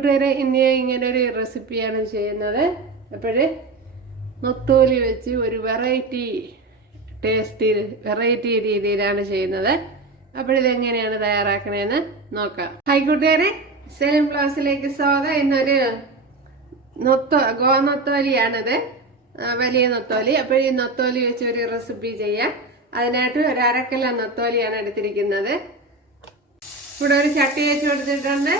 ഇന്ന് ഇങ്ങനൊരു റെസിപ്പിയാണ് ചെയ്യുന്നത്. അപ്പോഴേ നൊത്തോലി വെച്ച് ഒരു വെറൈറ്റി രീതിയിലാണ് ചെയ്യുന്നത്. അപ്പോഴിതെങ്ങനെയാണ് തയ്യാറാക്കണേന്ന് നോക്കാം. ഹായ് കൂട്ടുകാരെ, സെലിം ക്ലാസ്സിലേക്ക് സ്വാഗതം. ഇന്നൊരു ഗോനൊത്തോലിയാണിത്, വലിയ നൊത്തോലി. അപ്പോഴീ നൊത്തോലി വെച്ച് ഒരു റെസിപ്പി ചെയ്യാം. അതിനായിട്ട് ഒരു അരക്കിലോ നൊത്തോലിയാണ് എടുത്തിരിക്കുന്നത്. ഇവിടെ ഒരു ചട്ടി വെച്ച് കൊടുത്തിട്ടുണ്ട്.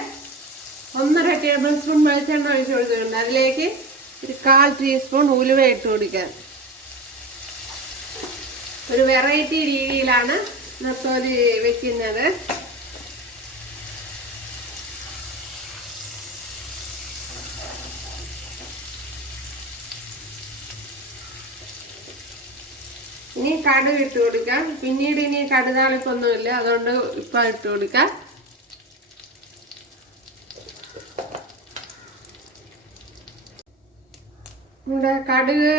1.5 ടേബിൾ സ്പൂൺ വെളിച്ചെണ്ണ ഒഴിച്ച് കൊടുത്തിട്ടുണ്ട്. അതിലേക്ക് ഒരു 1/4 ടീസ്പൂൺ ഉലുവ ഇട്ട് കൊടുക്കാൻ. ഒരു വെറൈറ്റി രീതിയിലാണ് നൊത്തോലി വെക്കുന്നത്. ഇനി കടുക് ഇട്ട് കൊടുക്കാം. പിന്നീട് ഇനി കടുതാളിപ്പൊന്നുമില്ല, അതുകൊണ്ട് ഇപ്പം ഇട്ട് കൊടുക്കാം. ഇവിടെ കടുക്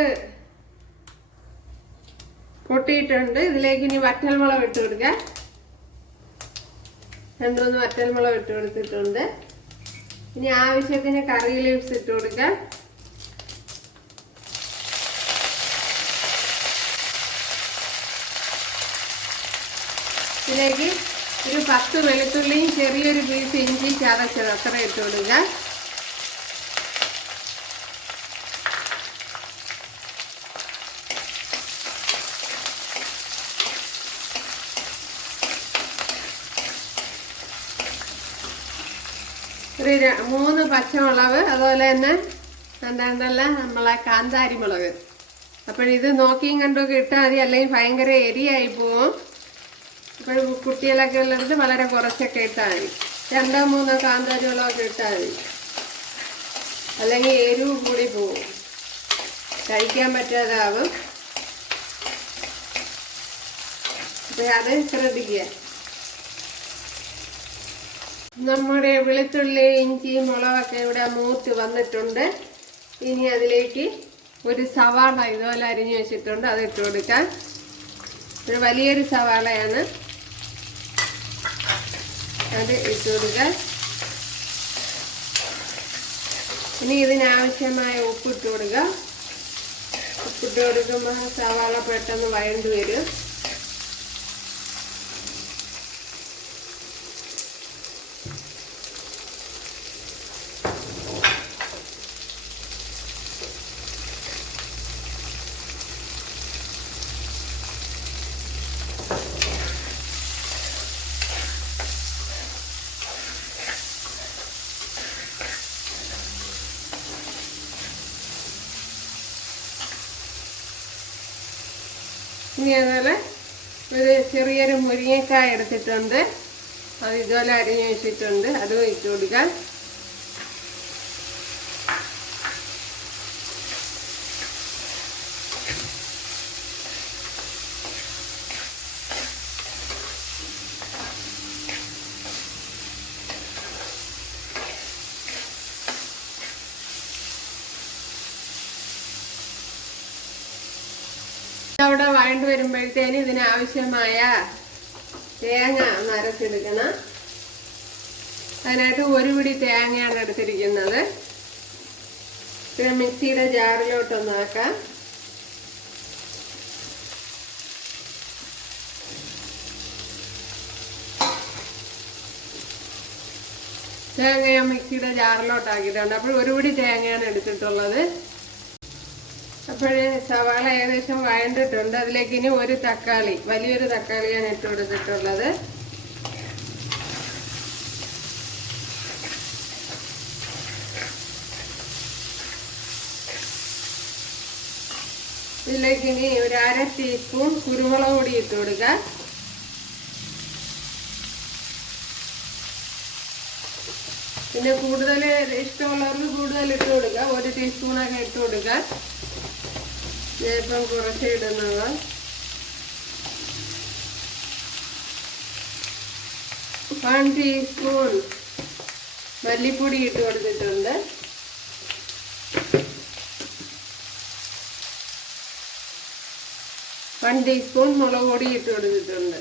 പൊട്ടിയിട്ടുണ്ട്. ഇതിലേക്ക് ഇനി വറ്റൽമുളക് ഇട്ട് കൊടുക്കാം. 2-3 വറ്റൽമുളക് ഇട്ട് കൊടുത്തിട്ടുണ്ട്. ഇനി ആവശ്യത്തിന് കറി ലീവ്സ് ഇട്ട് കൊടുക്കാം. ഇതിലേക്ക് ഒരു 10 വെളുത്തുള്ളിയും ചെറിയൊരു പീസ് ഇഞ്ചി ചതച്ചത് അത്ര ഇട്ട് കൊടുക്കാം. ഒരു 3 പച്ചമുളക്, അതുപോലെ തന്നെ നമ്മളെ കാന്താരി മുളക്. അപ്പോഴിത് നോക്കിയും കണ്ടൊക്കെ ഇട്ടാൽ മതി, അല്ലെങ്കിൽ ഭയങ്കര എരിയായി പോവും. അപ്പോൾ കുട്ടികളൊക്കെ ഉള്ളത് വളരെ കുറച്ചൊക്കെ ഇട്ടാൽ മതി. 2-3 കാന്താരി മുളകൊക്കെ ഇട്ടാൽ മതി, അല്ലെങ്കിൽ എരിവ് കൂടി പോവും, കഴിക്കാൻ പറ്റാതാവും. അപ്പോൾ അത് ശ്രദ്ധിക്കുക. നമ്മുടെ വെളുത്തുള്ളി ഇഞ്ചി മുളകൊക്കെ ഇവിടെ മൂത്ത് വന്നിട്ടുണ്ട്. ഇനി അതിലേക്ക് ഒരു സവാള ഇതുപോലെ അരിഞ്ഞു വെച്ചിട്ടുണ്ട്, അത് ഇട്ട് കൊടുക്കാം. ഒരു വലിയൊരു സവാളയാണ്, അത് ഇട്ട് കൊടുക്കാം. ഇനി ഇതിനാവശ്യമായ ഉപ്പിട്ട് കൊടുക്കുക. ഉപ്പിട്ട് കൊടുക്കുമ്പോൾ സവാള പെട്ടെന്ന് വഴണ്ട് വരും. ഇനി അതുപോലെ ഒരു ചെറിയൊരു മുരിങ്ങക്കായ എടുത്തിട്ടുണ്ട്, അത് ഇതുപോലെ അരിഞ്ഞു വെച്ചിട്ടുണ്ട്, അത് ഇട്ട് കൊടുക്കാം. അവിടെ വഴണ്ട് വരുമ്പോഴത്തേന് ഇതിനാവശ്യമായ തേങ്ങ നരച്ചെടുക്കണം. അതിനായിട്ട് 1 പിടി തേങ്ങയാണ് എടുത്തിരിക്കുന്നത്. പിന്നെ മിക്സിയുടെ ജാറിലോട്ടൊന്നാക്കാം. തേങ്ങ ഞാൻ മിക്സിയുടെ ജാറിലോട്ടാക്കിയിട്ടുണ്ട്. അപ്പോൾ 1 പിടി തേങ്ങയാണ് എടുത്തിട്ടുള്ളത്. അപ്പോഴേ സവാള ഏകദേശം വഴണ്ടിട്ടുണ്ട്. അതിലേക്ക് ഇനി ഒരു തക്കാളി, വലിയൊരു തക്കാളിയാണ് ഇട്ട് കൊടുത്തിട്ടുള്ളത്. ഇതിലേക്ക് ഇനി ഒരു 1/2 ടീസ്പൂൺ കുരുമുളക് പൊടി ഇട്ട് കൊടുക്കുക. പിന്നെ കൂടുതൽ ഇഷ്ടമുള്ളവർക്ക് കൂടുതൽ ഇട്ട് കൊടുക്കുക. 1 ടീസ്പൂണൊക്കെ ഇട്ട് കൊടുക്കുക. ഞാനിപ്പം കുറച്ച് ഇടുന്നത്. വൺ ടീസ്പൂൺ മല്ലിപ്പൊടി ഇട്ട് കൊടുത്തിട്ടുണ്ട്. 1 ടീസ്പൂൺ മുളക് പൊടി ഇട്ട് കൊടുത്തിട്ടുണ്ട്.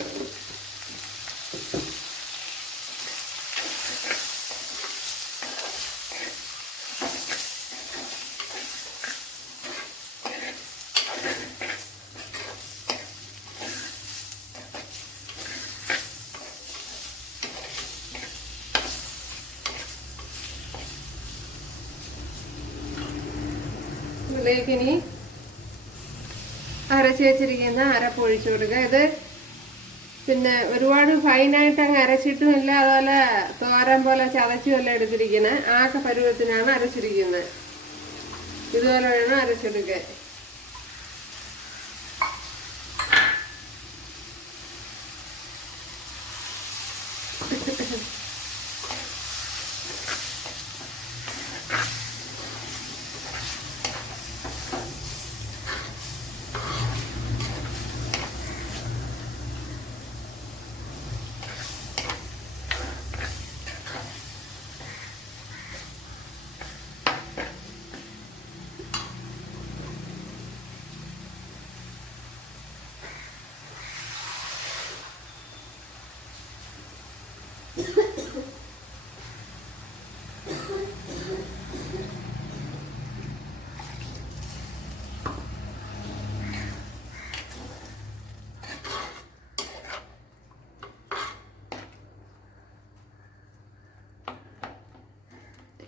ഇതിലേക്ക് ഇനി അരച്ച് വെച്ചിരിക്കുന്ന അരപ്പ് ഒഴിച്ചു കൊടുക്കുക. ഇത് പിന്നെ ഒരുപാട് ഫൈനായിട്ട് അങ്ങ് അരച്ചിട്ടുമില്ല, അതുപോലെ തോരൻ പോലെ ചതച്ചുമല്ല എടുത്തിരിക്കുന്നത്. ആകെ പരുവത്തിനാണ് അരച്ചിരിക്കുന്നത്. ഇതുപോലെ വേണം അരച്ചെടുക്കാൻ.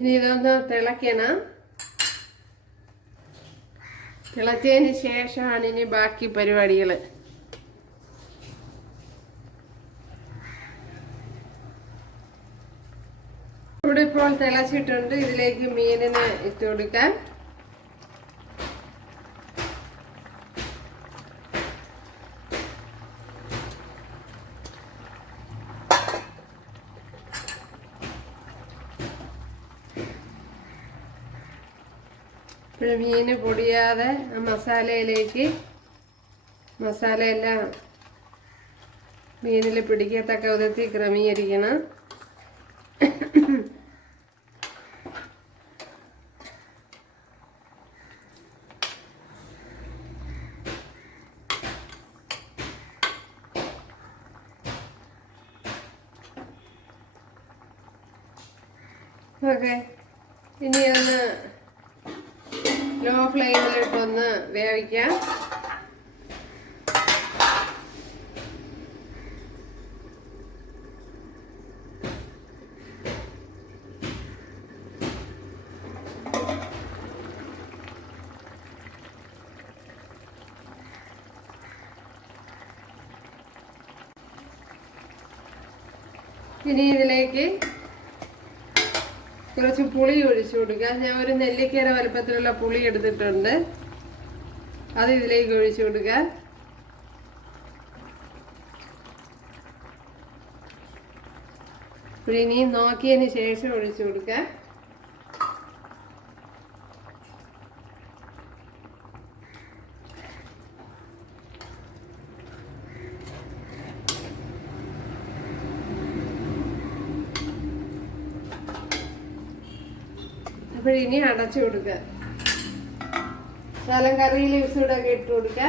ഇനി ഇതൊന്ന് തിളയ്ക്കണം. തിളച്ചതിന് ശേഷമാണ് ഇനി ബാക്കി പരിപാടികൾ. ഇവിടെ ഇപ്പോൾ തിളച്ചിട്ടുണ്ട്. ഇതിലേക്ക് മീനിനെ ഇട്ട് കൊടുക്കാം. ഇപ്പോൾ മീന് പൊടിയാതെ മസാലയിലേക്ക് മസാലയെല്ലാം മീനിൽ പിടിക്കത്തക്ക വിധത്തിൽ ക്രമീകരിക്കണം. ഓക്കെ, ഇനി ഒന്ന് ലോ ഫ്ലെയിമിലിട്ടൊന്ന് വേവിക്കാം. ഇനി ഇതിലേക്ക് കുറച്ച് പുളി ഒഴിച്ചു കൊടുക്കുക. ഞാൻ ഒരു നെല്ലിക്കയുടെ വലുപ്പത്തിലുള്ള പുളി എടുത്തിട്ടുണ്ട്. അത് ഇതിലേക്ക് ഒഴിച്ചു കൊടുക്കുക. ഇനി നോക്കിയതിന് ശേഷം ഒഴിച്ചു കൊടുക്കുക. അപ്പോഴിനി അടച്ചു കൊടുക്കുക. ശകലം കറി ലീവ്സ് കൂടെ ഒക്കെ ഇട്ട് കൊടുക്കുക.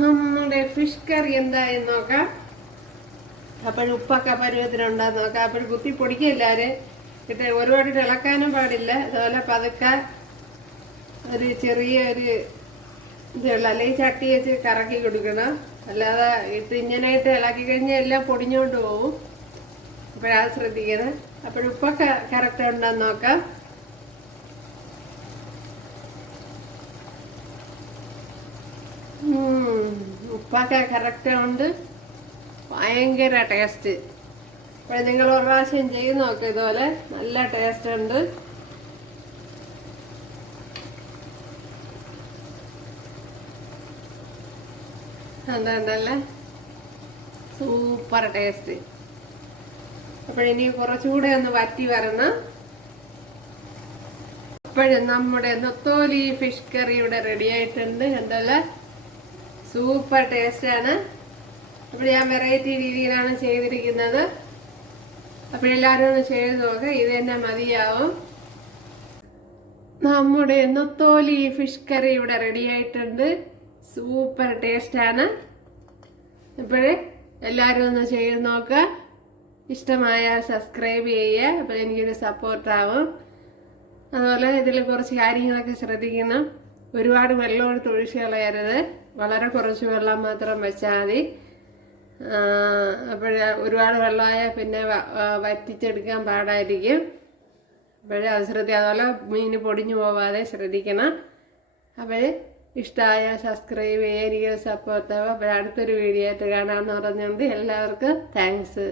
നമ്മുടെ ഫിഷ് കറി എന്തായെന്ന് നോക്കാം. അപ്പോഴും ഉപ്പൊക്കെ പരുവത്തിനുണ്ടാന്ന് നോക്കാം. അപ്പോൾ കുത്തി പൊടിക്കില്ലാരും ഇട്ട് ഒരുപാട് ഇളക്കാനും പാടില്ല. അതുപോലെ പതുക്കെ ഒരു ചെറിയൊരു ഇതുള്ള അല്ലെങ്കിൽ ചട്ടി വെച്ച് കറക്കി കൊടുക്കണം. അല്ലാതെ ഇട്ട് ഇങ്ങനായിട്ട് ഇളക്കി കഴിഞ്ഞാൽ എല്ലാം പൊടിഞ്ഞോണ്ട് പോവും. അപ്പോഴത് ശ്രദ്ധിക്കണം. അപ്പോഴുപ്പൊക്കെ കറക്റ്റ് ഉണ്ടെന്ന് നോക്കാം. ഉപ്പൊക്കെ കറക്റ്റ് ഉണ്ട്. ഭയങ്കര ടേസ്റ്റ്. അപ്പോൾ നിങ്ങൾ ഒരു പ്രാവശ്യം ചെയ്ത് നോക്കുക. ഇതുപോലെ നല്ല ടേസ്റ്റ് ഉണ്ട്. എന്താണ്ടല്ലേ, സൂപ്പർ ടേസ്റ്റ്. അപ്പോഴിനി കുറച്ചുകൂടെ ഒന്ന് വറ്റി വരണം. അപ്പോഴും നമ്മുടെ നൊത്തോലി ഫിഷ് കറി ഇവിടെ റെഡി ആയിട്ടുണ്ട്. കണ്ടല്ലേ, സൂപ്പർ ടേസ്റ്റാണ്. അപ്പോൾ ഞാൻ വെറൈറ്റി രീതിയിലാണ് ചെയ്തിരിക്കുന്നത്. അപ്പോഴെല്ലാവരും ഒന്ന് ചെയ്ത് നോക്കുക. ഇത് തന്നെ മതിയാവും. നമ്മുടെ നൊത്തോലി ഫിഷ് കറി ഇവിടെ റെഡി ആയിട്ടുണ്ട്. സൂപ്പർ ടേസ്റ്റാണ്. ഇപ്പോഴേ എല്ലാവരും ഒന്ന് ചെയ്ത് നോക്കുക. ഇഷ്ടമായാൽ സബ്സ്ക്രൈബ് ചെയ്യുക. അപ്പോൾ എനിക്കൊരു സപ്പോർട്ടാവും. അതുപോലെ ഇതിൽ കുറച്ച് കാര്യങ്ങളൊക്കെ ശ്രദ്ധിക്കണം. ഒരുപാട് വെള്ളം എടുത്ത് ഒഴിച്ച് കളയരുത്. വളരെ കുറച്ച് വെള്ളം മാത്രം വെച്ചാൽ മതി. അപ്പോൾ ഒരുപാട് വെള്ളമായാൽ പിന്നെ വറ്റിച്ചെടുക്കാൻ പാടായിരിക്കും. അപ്പോഴേ അത് അതുപോലെ മീൻ പൊടിഞ്ഞു പോവാതെ ശ്രദ്ധിക്കണം. അപ്പോൾ ഇഷ്ടമായ സബ്സ്ക്രൈബ് ചെയ്യുക, സപ്പോർട്ട് ആവുക. അപ്പോൾ അടുത്തൊരു വീഡിയോ ആയിട്ട് കാണാമെന്ന് പറഞ്ഞുകൊണ്ട് എല്ലാവർക്കും താങ്ക്സ്.